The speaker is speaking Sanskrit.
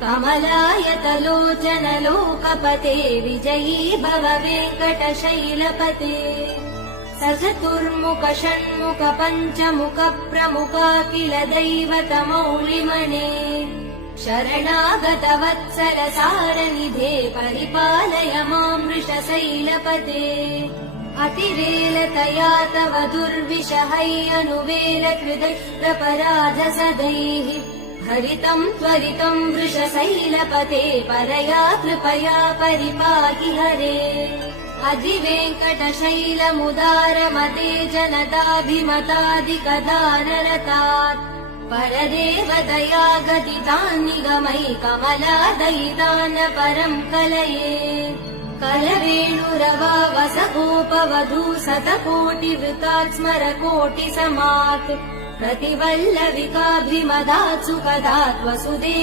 कमलायतलोचन लोकपते विजयी भव वेङ्कटशैलपते स चतुर्मुख षण्मुख पञ्चमुख प्रमुखाखिल दैवतमौलिमने शरणागत वत्सल सारनिधे परिपालय मां वृषशैलपते अतिवेलतया तव दुर्विषहैरनुवेल कृदक्षप्रपराधसदैः हरितं त्वरितं वृषशैलपते परया कृपया परिपाहि हरे अधिवेङ्कटशैलमुदारमते जनताभिमतादिकदानरतात् परदेवदया गदितान्निगमै कमलादयितान् परं कलये कलवेणुरवावसगोपवधू शतकोटिवृतात् स्मरकोटिसमात् प्रतिवल्लविकाभिमदात् सुखदात् वसुदेव